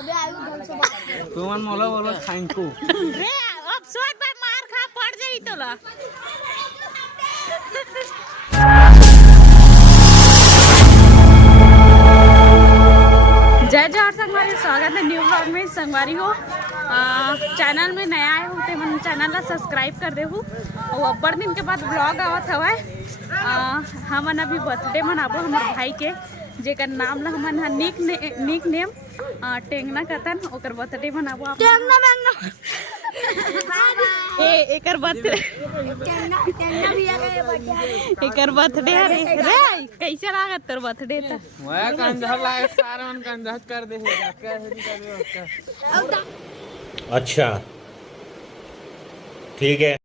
तुमन मोला बोलो थैंक यू रे अब सोच भाई मार खा पड़ जाई तो ला जय जोहार संगवारी, स्वागत है न्यू ब्लॉग में। संगवारी हो चैनल में नया आए होते मन चैनल ला सब्सक्राइब कर दे हूँ और अब्बड़ दिन के बाद ब्लॉग आवत हवा। हमन अभी बर्थडे मनाबो हमारे भाई के, जेकर नाम ला हमन निक नेम टेंगना कतन, ओकर बर्थडे मनाबो। एकर बर्थडे रे कैसे लागत तोर बर्थडे? त मैं कंधा लाए सारा मन कंधा कर दे है क्या है कर। अच्छा ठीक है।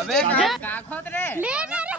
अबे का खोद रे ले ना रे।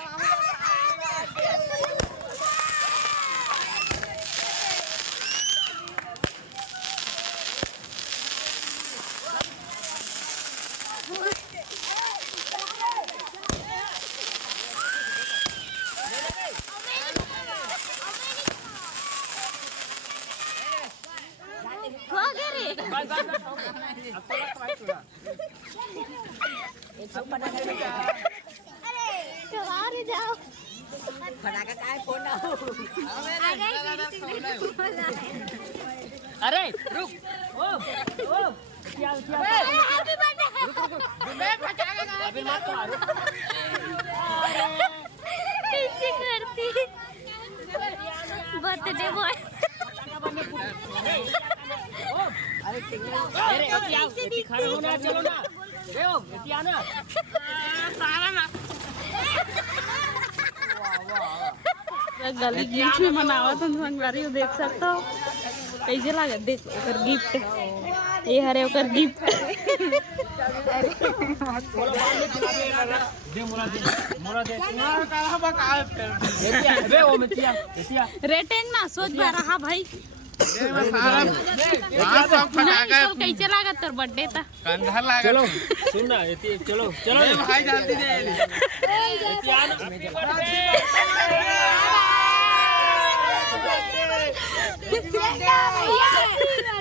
अरे रुक ओ क्या हैप्पी बर्थडे मैं फटाका अभी मत मारो कैसे करती बर्थडे बॉय। अरे खाना होना चलो ना देओ बेटी आना सारा ना गली बीच में मनावा तुम संगवारी देख सकते हो कैसे लागत। देख ओकर गिफ्ट ये हरे ओकर गिफ्ट रेटिंग ना सोच पा रहा भाई कैसे लागत तोर बर्थडे था? चलो सुन ना चलो चलो भाई जल्दी दे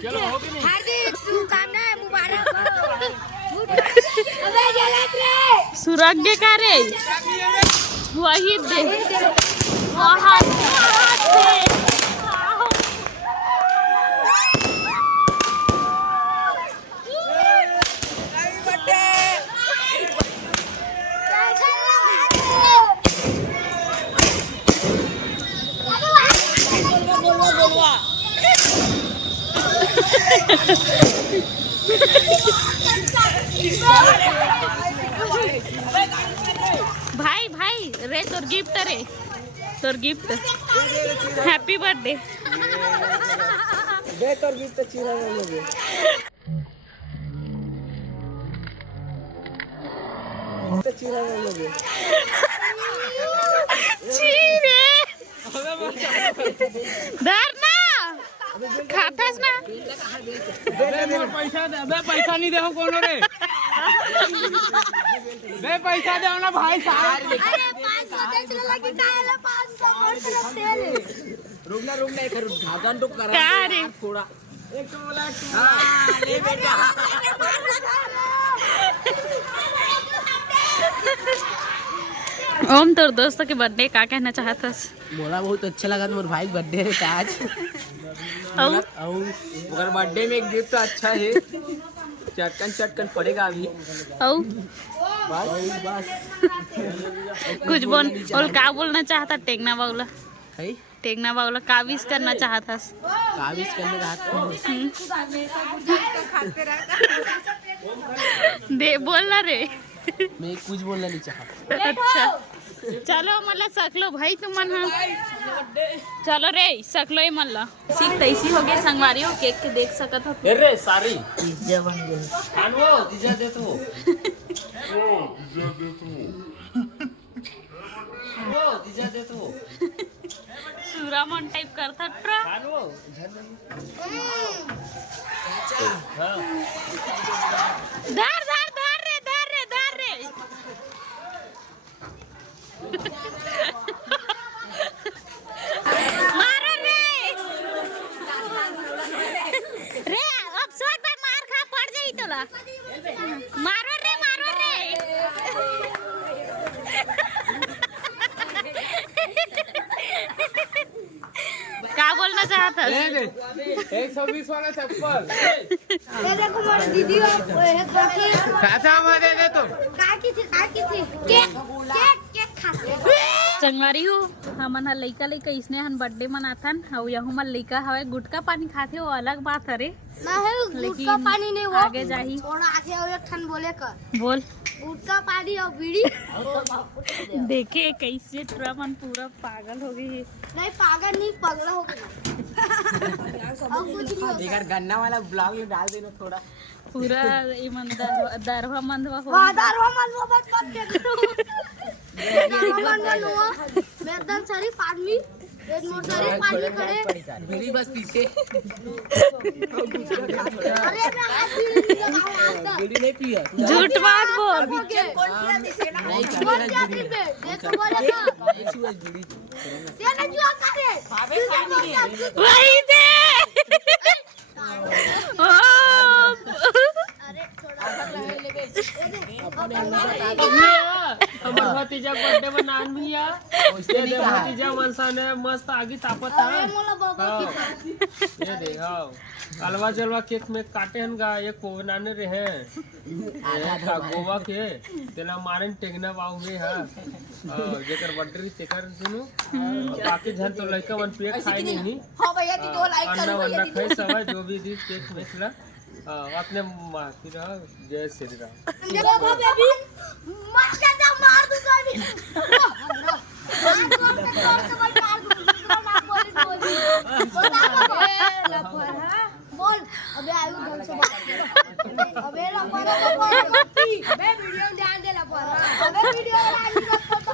चलो हो भी नहीं हार्दिक शुभकामनाएं मुबारक हो। सुरग्य का रे वही दे वहाँ दे भाई भाई रे तोर गिफ्ट रे तोर गिफ्ट हैप्पी बर्थडे दे तोर गिफ्ट चीरा लगे चीरा लगे चीरे धरना खातास ना पैसा दे पैसा नहीं दे कौन रे बे पैसा दे ना भाई साहब। अरे 500 दे चला लगी काहे 500 और तरफ तेरे रुकना एक झागन तो करा क्या रे थोड़ा एक तो बोला हां ले बेटा ओम तोर दोस्त के बर्थडे का कहना चाहतस? बोला बहुत अच्छा लगा मोर भाई बर्थडे है आज और बर्थडे में एक गिफ्ट अच्छा है चटकन पड़ेगा अभी बस कुछ बोल और का बोलना चाहता? टेंगना बाउला है टेंगना बाउला का विश करना चाहता? काबिज करने का दे बोलना रे मैं कुछ बोलना नहीं चाहता। अच्छा चलो मला सकलो भाई तुम मन चलो रे सकलो ही मल्ला सीख तैसी हो गई संगवारी हो केक के देख सकत हो रे सारी पिज्जा बन गया खानवो दीजा दे तो टाइप करता ट्रा धर धर धर रे धर रे धर रे मारो रे रे अब सोच भाई मार खा पड़ जाई तोला मारो रे क्या बोलना चाहता है 120 वाला चप्पल ये देखो मेरी दीदी चाचा हमारे दे तो काकी थी केक केक केक खाते संगवारी हो हमन हा लइका लइका इसने हन बर्थडे मनाथन और यहू मन लइका हवे गुटका पानी खाथे वो अलग बात हरे ना है गुटका पानी नहीं वो आगे जाही थोड़ा आगे और एक ठन बोले कर बोल गुटका पानी और बीड़ी देखे कैसे ट्रा मन पूरा पागल हो गई है नहीं पागल नहीं पगला हो गया अब कुछ नहीं होता यार गन्ना वाला ब्लॉग में डाल देना थोड़ा पूरा ईमानदार दरवा मंदवा हो वादार हो मन वो बात मत करो मैं एकदम शरीफ आदमी एक मोर शरीफ आदमी खड़े मेरी बस पीछे अरे मैं हाथ भी नहीं लगाऊं बीड़ी नहीं पिया झूठ मत बोल बोल क्या पे देखो बोले ना बीड़ी ये ना जो करे वही दे अरे थोड़ा हमार भतीजा बर्थडे मनान भी आ ये दे भतीजा मनसा ने मस्त आगी तापत है मोला बाबा की ये दे हां अलवा जलवा केक में काटे हन गा एक कोवनाने रहे का गोवा के तेला मारन टेगना बाऊ में हां जेकर बर्थडे तेकर दिनु बाकी जन तो लइका मन पेट खाई नहीं हां भैया दी दो लाइक अंडा वंडा खाई सब जो भी दी केक मेखला अपने माफी रहा जय श्री राम देखो बेबी मत जा मार दूंगा अभी बोल अबे आयु ढंग से बात अबे लपरा मैं वीडियो ध्यान दे लपरा अबे वीडियो ध्यान दे लपरा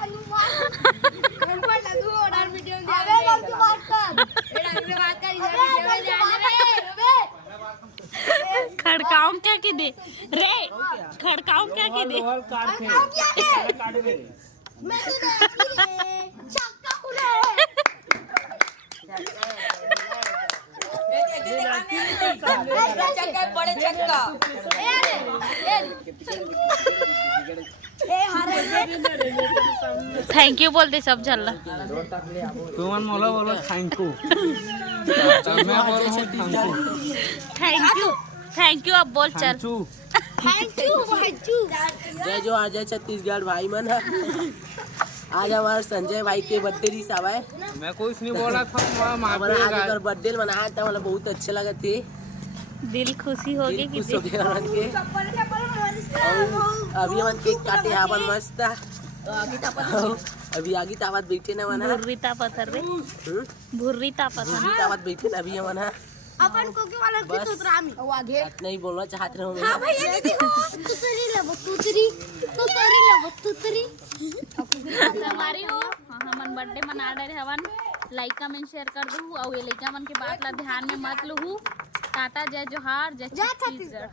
मैं पर लगू और वीडियो ध्यान दे अबे बात कर ए ढंग से बात कर इधर वीडियो में ध्यान दे अबे खड़काऊं क्या की दे रे खड़काऊं क्या की दे काट थे काट दे मैं तो चक्का खुला बड़े चक्का थैंक यू बोल दे सब झल्ला तुमन मोला बोलो थैंक यू मैं बोल हूं थैंक यू अब बोल चल थैंक यू जय जो आ जाए छत्तीसगढ़ भाई मन आज हमारे संजय भाई के बर्थडे रिस आवा है मैं कुछ नहीं बोला था हमारा आज बर्थडे मनाया था मतलब बहुत अच्छे लगे थे दिल खुशी हो गई खुश हो गया मन के अभी मन केक काटे अपन मस्त अभी आगे तावत बैठे ना मना भुर्री तापत रे भुर्री तापत तावत बैठे ना अभी मना अपन कोकी वाला की तुतरामी ओ आगे नहीं बोलना चाहते रहो हां भैया दीदी तुतरी ले तुतरी ले तुतरी हमारी हो हमन बर्थडे मना रहे हवन लाइक कमेंट शेयर कर दू और ये लइका मन के बात ला ध्यान में मत लहू टाटा जय जोहार जय छत्तीसगढ़।